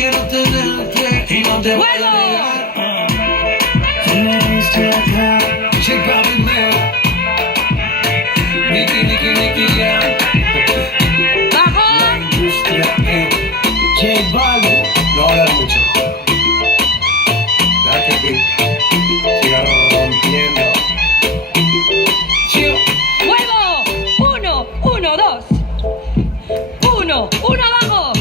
quiero tenerte y no te voy a negar. Tienes que acá, J Balvin, man. Nicky, yeah. ¡Bajo! La industria, J Balvin. No hablar mucho. Deja que el beat siga rompiendo. Chill. ¡Vuelvo! 1, 1, 2. 1, 1 abajo.